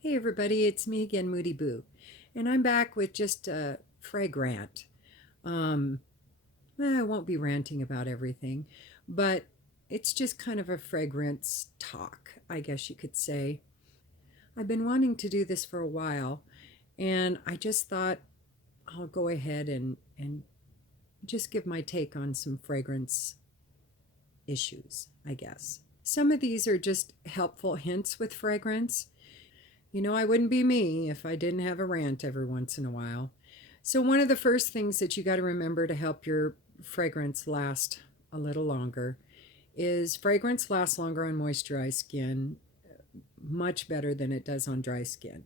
Hey everybody, it's me again, Moody Boo, and I'm back with just a Frag rant. Um, I won't be ranting about everything, but it's just kind of a fragrance talk, I guess you could say. I've been wanting to do this for a while, and I just thought I'll go ahead and just give my take on some fragrance issues, I guess. Some of these are just helpful hints with fragrance. I wouldn't be me if I didn't have a rant every once in a while. So, one of the first things that you got to remember to help your fragrance last a little longer is fragrance lasts longer on moisturized skin, much better than it does on dry skin.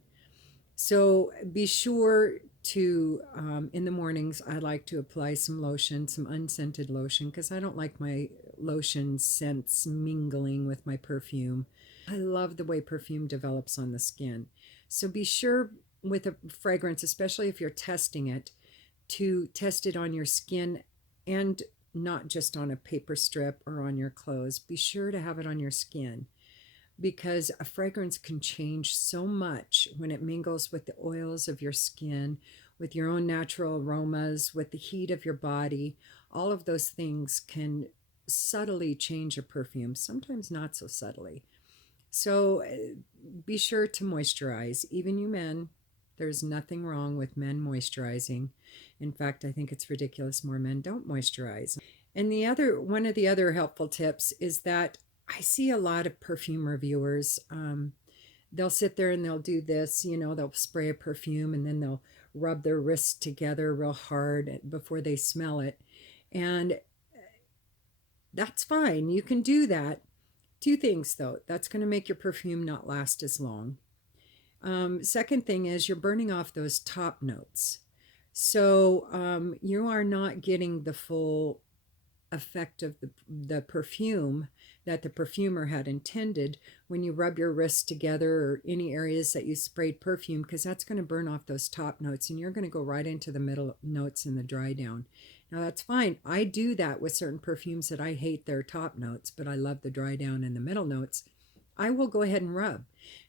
So, be sure to, in the mornings, I like to apply some lotion, some unscented lotion, because I don't like my lotion scents mingling with my perfume. I love the way perfume develops on the skin. So be sure with a fragrance, especially if you're testing it, to test it on your skin and not just on a paper strip or on your clothes. Be sure to have it on your skin because a fragrance can change so much when it mingles with the oils of your skin, with your own natural aromas, with the heat of your body. All of those things can subtly change a perfume, sometimes not so subtly. So be sure to moisturize. Even you men, there's nothing wrong with men moisturizing. In fact, I think it's ridiculous more men don't moisturize. And one of the other helpful tips is that I see a lot of perfume reviewers. They'll sit there and they'll do this, they'll spray a perfume and then they'll rub their wrists together real hard before they smell it. And that's fine. You can do that. Two things though, that's going to make your perfume not last as long. Second thing is you're burning off those top notes. So you are not getting the full effect of the perfume that the perfumer had intended when you rub your wrists together or any areas that you sprayed perfume, because that's going to burn off those top notes and you're going to go right into the middle notes and the dry down. Now that's fine. I do that with certain perfumes that I hate their top notes, but I love the dry down and the middle notes. I will go ahead and rub.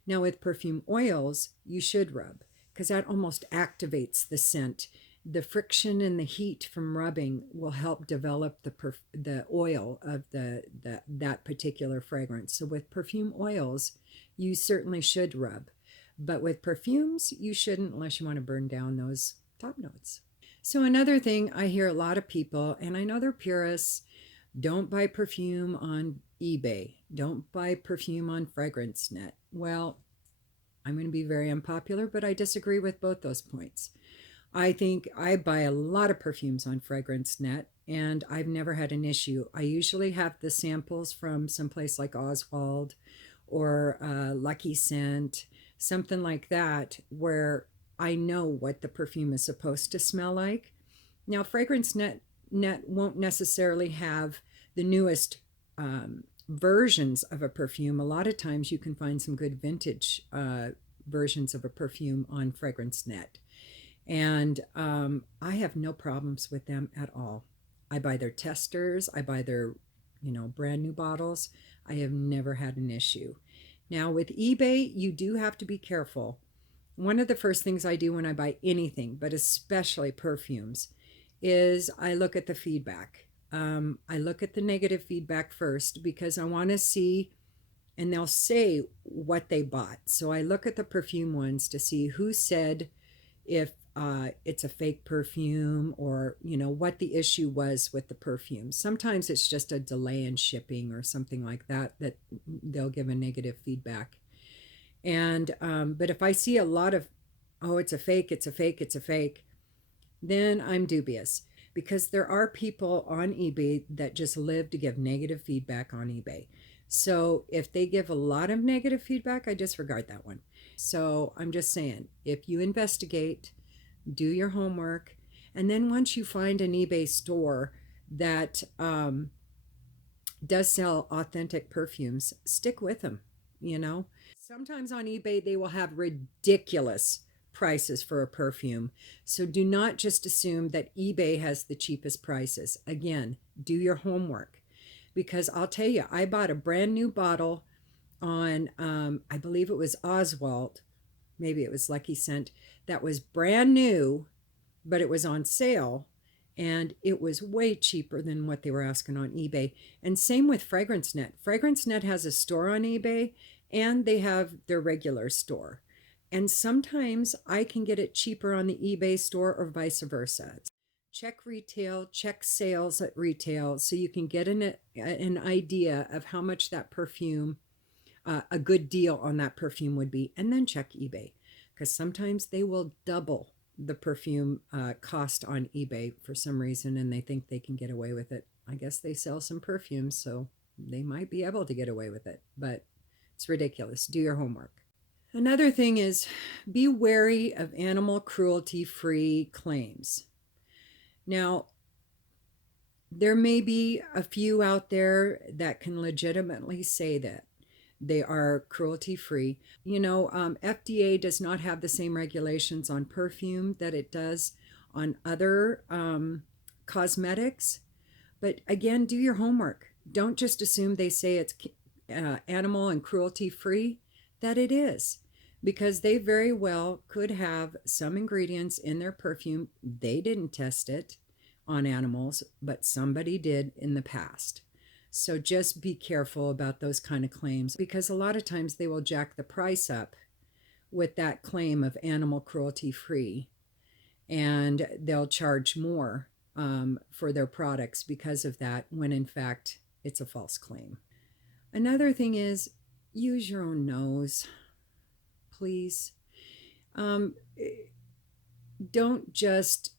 Now with perfume oils, you should rub because that almost activates the scent. The friction and the heat from rubbing will help develop the oil of that particular fragrance. So with perfume oils, you certainly should rub, but with perfumes, you shouldn't unless you want to burn down those top notes. So another thing I hear a lot of people, and I know they're purists, don't buy perfume on eBay. Don't buy perfume on FragranceNet. Well, I'm going to be very unpopular, but I disagree with both those points. I think I buy a lot of perfumes on FragranceNet and I've never had an issue. I usually have the samples from someplace like Oswald or Lucky Scent, something like that, where I know what the perfume is supposed to smell like. Now, FragranceNet won't necessarily have the newest versions of a perfume. A lot of times you can find some good vintage versions of a perfume on FragranceNet. And I have no problems with them at all. I buy their testers, I buy their, brand new bottles. I have never had an issue. Now, with eBay, you do have to be careful. One of the first things I do when I buy anything, but especially perfumes, is I look at the feedback. I look at the negative feedback first because I want to see, and they'll say what they bought. So I look at the perfume ones to see who said if it's a fake perfume or what the issue was with the perfume. Sometimes it's just a delay in shipping or something like that they'll give a negative feedback. And but if I see a lot of, oh, it's a fake, it's a fake, it's a fake, then I'm dubious because there are people on eBay that just live to give negative feedback on eBay. So if they give a lot of negative feedback, I disregard that one. So I'm just saying, if you investigate, do your homework, and then once you find an eBay store that does sell authentic perfumes, stick with them. Sometimes on eBay they will have ridiculous prices for a perfume. So do not just assume that eBay has the cheapest prices. Again, do your homework because I'll tell you, I bought a brand new bottle on, I believe it was Oswald, maybe it was Lucky Scent, that was brand new, but it was on sale and it was way cheaper than what they were asking on eBay. And same with Fragrance Net. Fragrance Net has a store on eBay and they have their regular store. And sometimes I can get it cheaper on the eBay store or vice versa. Check retail, check sales at retail so you can get an idea of how much that perfume, a good deal on that perfume would be, and then check eBay because sometimes they will double the perfume cost on eBay for some reason and they think they can get away with it. I guess they sell some perfumes, so they might be able to get away with it, but it's ridiculous. Do your homework. Another thing is be wary of animal cruelty-free claims. Now, there may be a few out there that can legitimately say that they are cruelty-free. You know, FDA does not have the same regulations on perfume that it does on other cosmetics. But again, do your homework. Don't just assume they say it's animal and cruelty-free, that it is. Because they very well could have some ingredients in their perfume. They didn't test it on animals, but somebody did in the past. So just be careful about those kind of claims because a lot of times they will jack the price up with that claim of animal cruelty free, and they'll charge more for their products because of that, when in fact it's a false claim. Another thing is use your own nose, please. Don't just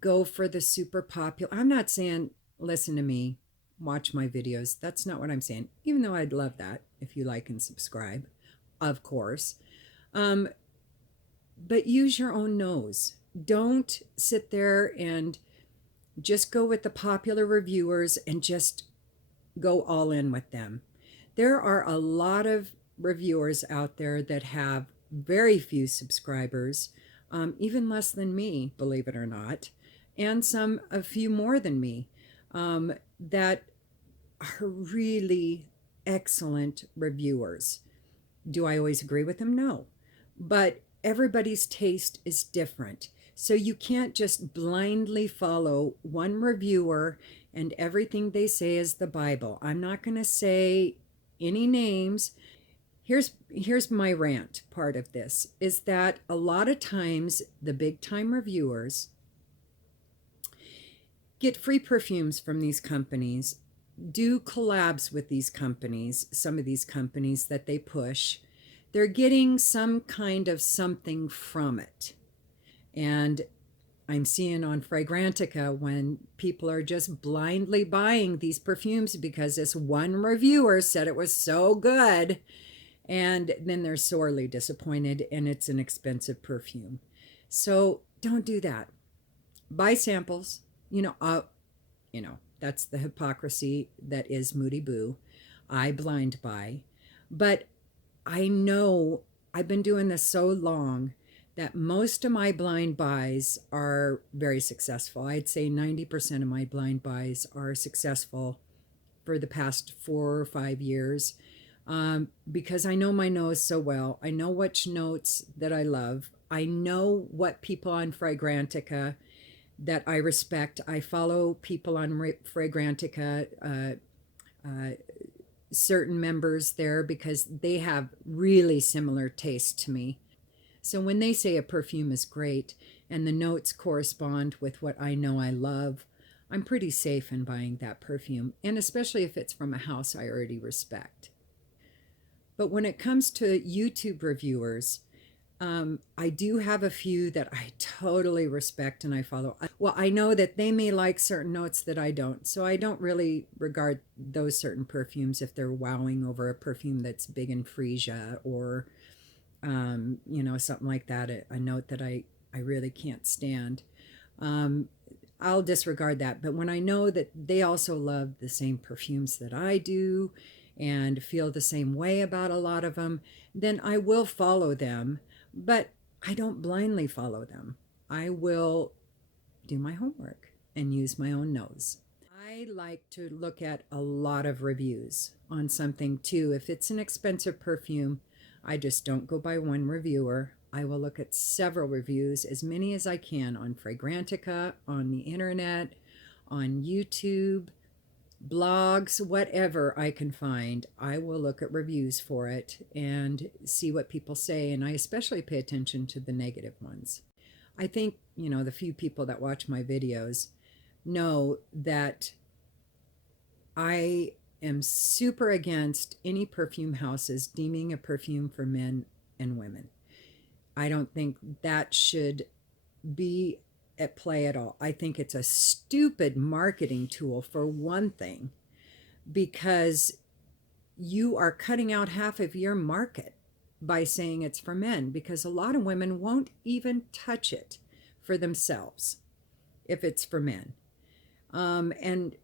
go for the super popular. I'm not saying listen to me, watch my videos. That's not what I'm saying, even though I'd love that if you like and subscribe, of course. But use your own nose. Don't sit there and just go with the popular reviewers and just go all in with them. There are a lot of reviewers out there that have very few subscribers, even less than me, believe it or not, and a few more than me, that are really excellent reviewers. Do I always agree with them? No. But everybody's taste is different. So you can't just blindly follow one reviewer and everything they say is the Bible. I'm not going to say any names. Here's my rant part of this, is that a lot of times the big time reviewers get free perfumes from these companies, do collabs with these companies, some of these companies that they push. They're getting some kind of something from it. And I'm seeing on Fragrantica when people are just blindly buying these perfumes because this one reviewer said it was so good, and then they're sorely disappointed and it's an expensive perfume. So don't do that. Buy samples. That's the hypocrisy that is Moody Boo. I blind buy. But I know I've been doing this so long that most of my blind buys are very successful. I'd say 90% of my blind buys are successful for the past 4 or 5 years, because I know my nose so well. I know which notes that I love. I know what people on Fragrantica that I respect. I follow people on Fragrantica, certain members there, because they have really similar taste to me. So when they say a perfume is great and the notes correspond with what I know I love, I'm pretty safe in buying that perfume, and especially if it's from a house I already respect. But when it comes to YouTube reviewers, I do have a few that I totally respect and I follow. Well, I know that they may like certain notes that I don't, so I don't really regard those certain perfumes if they're wowing over a perfume that's big in freesia or, something like that, a note that I really can't stand. I'll disregard that. But when I know that they also love the same perfumes that I do and feel the same way about a lot of them, then I will follow them. But I don't blindly follow them. I will do my homework and use my own nose. I like to look at a lot of reviews on something too. If it's an expensive perfume, I just don't go by one reviewer. I will look at several reviews, as many as I can, on Fragrantica, on the internet, on YouTube, blogs, whatever I can find. I will look at reviews for it and see what people say, and I especially pay attention to the negative ones. I think, the few people that watch my videos know that I am super against any perfume houses deeming a perfume for men and women. I don't think that should be at play at all. I think it's a stupid marketing tool, for one thing, because you are cutting out half of your market by saying it's for men, because a lot of women won't even touch it for themselves if it's for men. And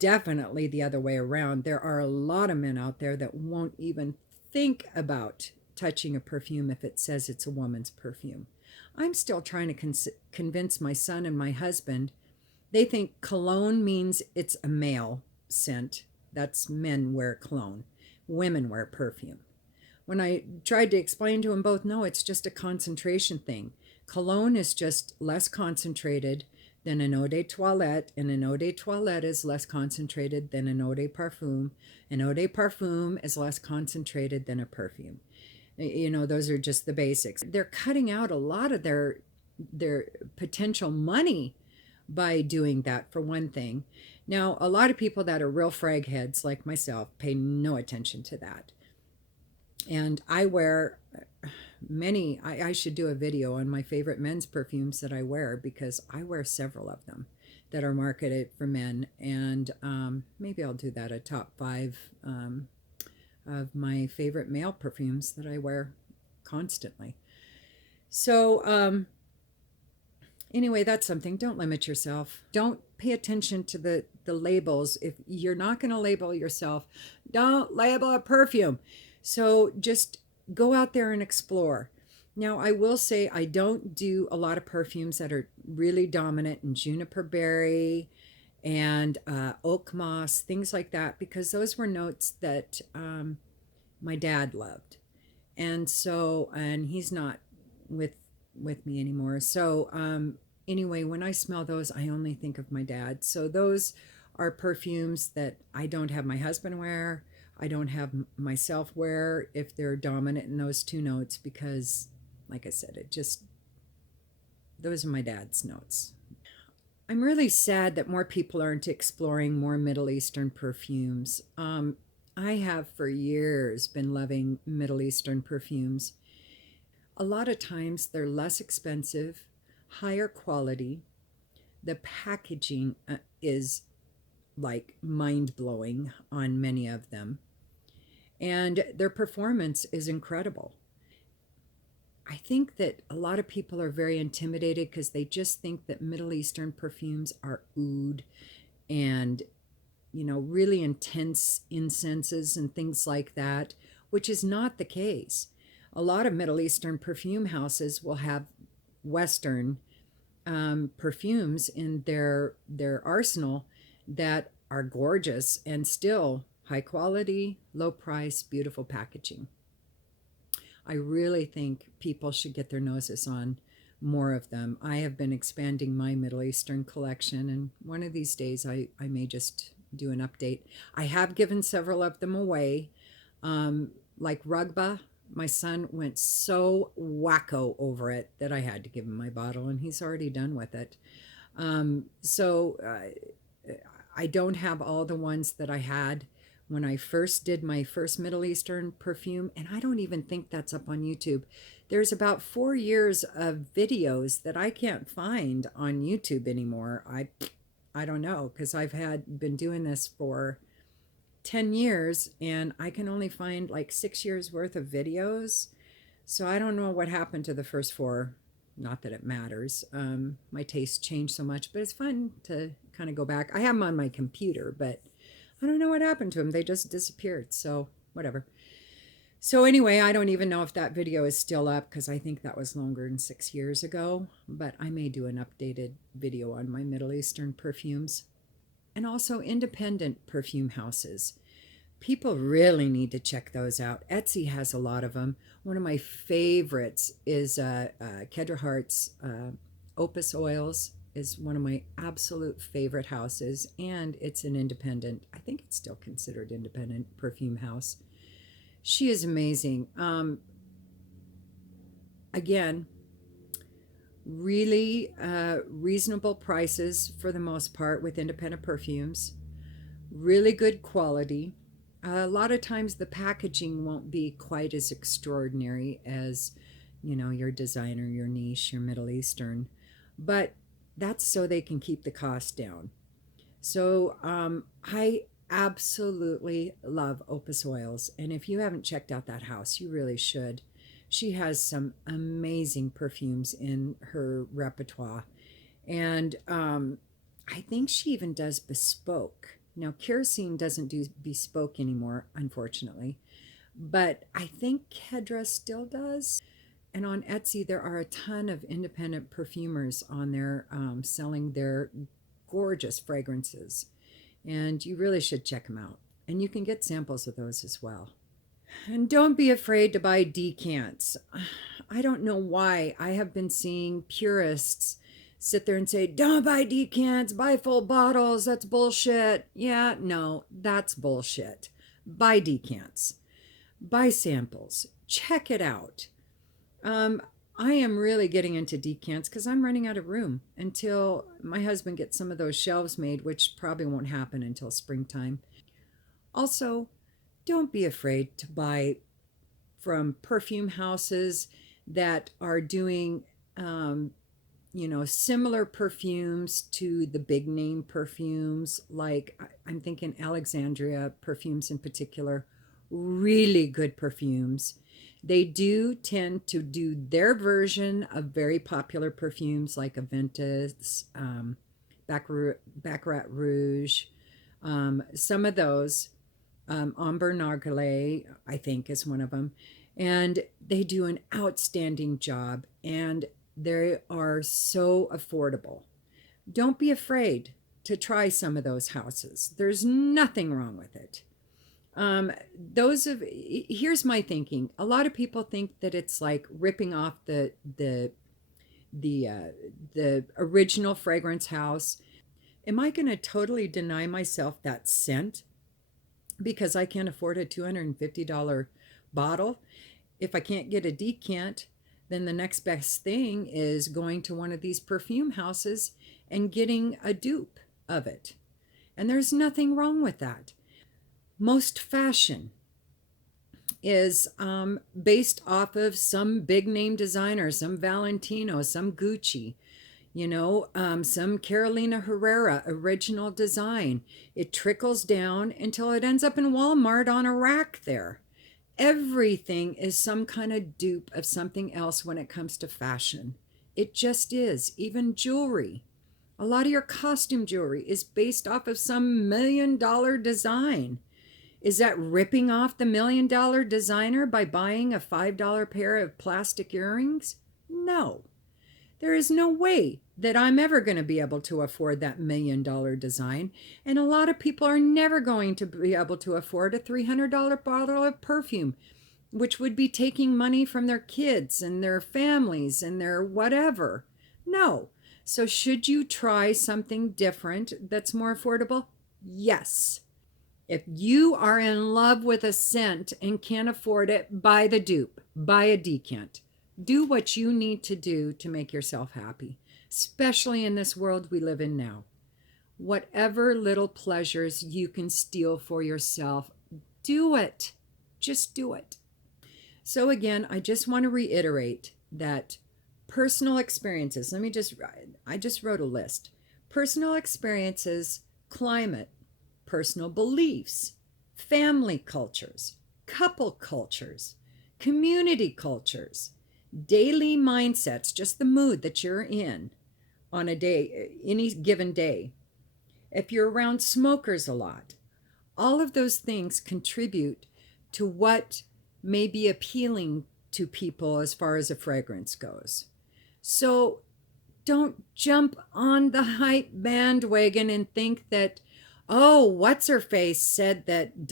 definitely the other way around. There are a lot of men out there that won't even think about touching a perfume if it says it's a woman's perfume. I'm still trying to convince my son and my husband. They think cologne means it's a male scent. That's men wear cologne. Women wear perfume. When I tried to explain to them both, no, it's just a concentration thing. Cologne is just less concentrated than an eau de toilette, and an eau de toilette is less concentrated than an eau de parfum. An eau de parfum is less concentrated than a perfume. Those are just the basics. They're cutting out a lot of their potential money by doing that, for one thing. Now, a lot of people that are real frag heads like myself pay no attention to that. And I wear many. I should do a video on my favorite men's perfumes that I wear, because I wear several of them that are marketed for men. And maybe I'll do that, a top 5 of my favorite male perfumes that I wear constantly. So anyway, that's something. Don't limit yourself. Don't pay attention to the labels. If you're not going to label yourself, don't label a perfume. So just go out there and explore. Now, I will say I don't do a lot of perfumes that are really dominant in juniper berry and oak moss, things like that, because those were notes that my dad loved. And he's not with me anymore. So anyway, when I smell those, I only think of my dad. So those are perfumes that I don't have my husband wear. I don't have myself wear if they're dominant in those 2 notes, because, like I said, those are my dad's notes. I'm really sad that more people aren't exploring more Middle Eastern perfumes. I have for years been loving Middle Eastern perfumes. A lot of times they're less expensive, higher quality. The packaging is like mind-blowing on many of them. And their performance is incredible. I think that a lot of people are very intimidated because they just think that Middle Eastern perfumes are oud and, really intense incenses and things like that, which is not the case. A lot of Middle Eastern perfume houses will have Western perfumes in their arsenal that are gorgeous and still high quality, low price, beautiful packaging. I really think people should get their noses on more of them. I have been expanding my Middle Eastern collection, and one of these days I may just do an update. I have given several of them away, like Rugba. My son went so wacko over it that I had to give him my bottle, and he's already done with it. I don't have all the ones that I had when I first did my first Middle Eastern perfume, and I don't even think that's up on YouTube. There's about 4 years of videos that I can't find on YouTube anymore. I don't know, because I've been doing this for 10 years, and I can only find like 6 years worth of videos. So I don't know what happened to the first 4. Not that it matters. My tastes changed so much, but it's fun to kind of go back. I have them on my computer, but I don't know what happened to them. They just disappeared. So whatever. So anyway, I don't even know if that video is still up, because I think that was longer than 6 years ago. But I may do an updated video on my Middle Eastern perfumes. And also independent perfume houses. People really need to check those out. Etsy has a lot of them. One of my favorites is Kedra Hart's Opus Oils is one of my absolute favorite houses, and it's an independent, I think it's still considered independent perfume house. She is amazing. Again, really reasonable prices for the most part with independent perfumes, really good quality. A lot of times the packaging won't be quite as extraordinary as, you know, your designer, your niche, your Middle Eastern, but that's so they can keep the cost down. So I absolutely love Opus Oils, and if you haven't checked out that house, you really should. She has some amazing perfumes in her repertoire, and I think she even does bespoke. Now, kerosene doesn't do bespoke anymore, unfortunately, but I think Kedra still does. And on Etsy, there are a ton of independent perfumers on there selling their gorgeous fragrances. And you really should check them out. And you can get samples of those as well. And don't be afraid to buy decants. I don't know why I have been seeing purists sit there and say, don't buy decants, buy full bottles, that's bullshit. Yeah, no, that's bullshit. Buy decants, buy samples, check it out. I am really getting into decants because I'm running out of room until my husband gets some of those shelves made, which probably won't happen until springtime. Also, don't be afraid to buy from perfume houses that are doing, similar perfumes to the big name perfumes. Like I'm thinking Alexandria perfumes in particular, really good perfumes. They do tend to do their version of very popular perfumes like Aventus, Baccarat Rouge, some of those. Amber Narguilé, I think, is one of them. And they do an outstanding job, and they are so affordable. Don't be afraid to try some of those houses. There's nothing wrong with it. Here's my thinking. A lot of people think that it's like ripping off the original fragrance house. Am I going to totally deny myself that scent because I can't afford a $250 bottle? If I can't get a decant, then the next best thing is going to one of these perfume houses and getting a dupe of it. And there's nothing wrong with that. Most fashion is based off of some big name designer, some Valentino, some Gucci, some Carolina Herrera original design. It trickles down until it ends up in Walmart on a rack there. Everything is some kind of dupe of something else when it comes to fashion. It just is. Even jewelry. A lot of your costume jewelry is based off of some $1 million design. Is that ripping off the $1 million designer by buying a $5 pair of plastic earrings? No. There is no way that I'm ever going to be able to afford that $1 million design. And a lot of people are never going to be able to afford a $300 bottle of perfume, which would be taking money from their kids and their families and their whatever. No. So should you try something different that's more affordable? Yes. If you are in love with a scent and can't afford it, buy the dupe, buy a decant. Do what you need to do to make yourself happy, especially in this world we live in now. Whatever little pleasures you can steal for yourself, do it. Just do it. So again, I just want to reiterate that personal experiences, I just wrote a list. Personal experiences, climate, personal beliefs, family cultures, couple cultures, community cultures, daily mindsets, just the mood that you're in on a day, any given day. If you're around smokers a lot, all of those things contribute to what may be appealing to people as far as a fragrance goes. So don't jump on the hype bandwagon and think that, Oh, what's her face said that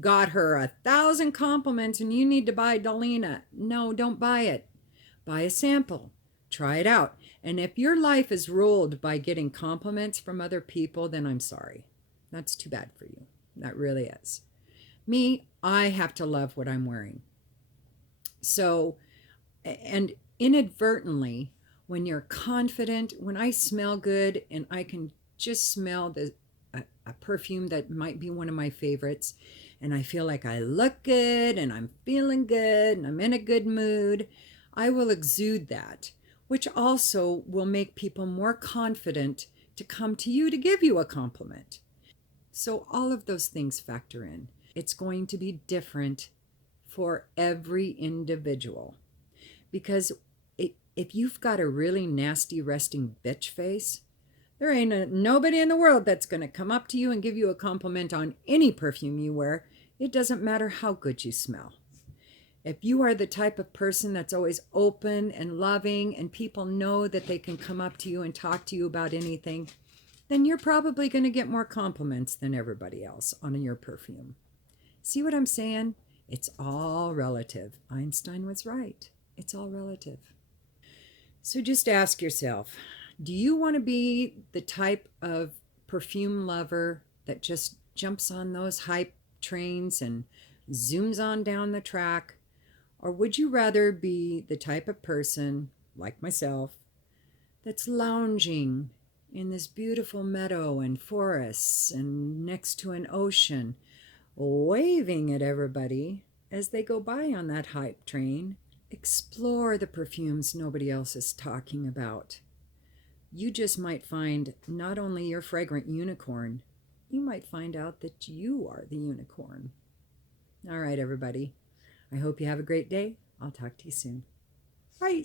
got her 1,000 compliments and you need to buy Delina. No, don't buy it. Buy a sample. Try it out. And if your life is ruled by getting compliments from other people, then I'm sorry. That's too bad for you. That really is. Me, I have to love what I'm wearing. So, and inadvertently, when you're confident, when I smell good and I can just smell a perfume that might be one of my favorites, and I feel like I look good and I'm feeling good and I'm in a good mood, I will exude that, which also will make people more confident to come to you to give you a compliment. So all of those things factor in. It's going to be different for every individual. Because if you've got a really nasty resting bitch face, there ain't nobody in the world that's going to come up to you and give you a compliment on any perfume you wear. It doesn't matter how good you smell. If you are the type of person that's always open and loving and people know that they can come up to you and talk to you about anything, then you're probably going to get more compliments than everybody else on your perfume. See what I'm saying? It's all relative. Einstein was right. It's all relative. So just ask yourself, do you want to be the type of perfume lover that just jumps on those hype trains and zooms on down the track? Or would you rather be the type of person, like myself, that's lounging in this beautiful meadow and forests and next to an ocean, waving at everybody as they go by on that hype train? Explore the perfumes nobody else is talking about. You just might find not only your fragrant unicorn, you might find out that you are the unicorn. All right, everybody. I hope you have a great day. I'll talk to you soon. Bye.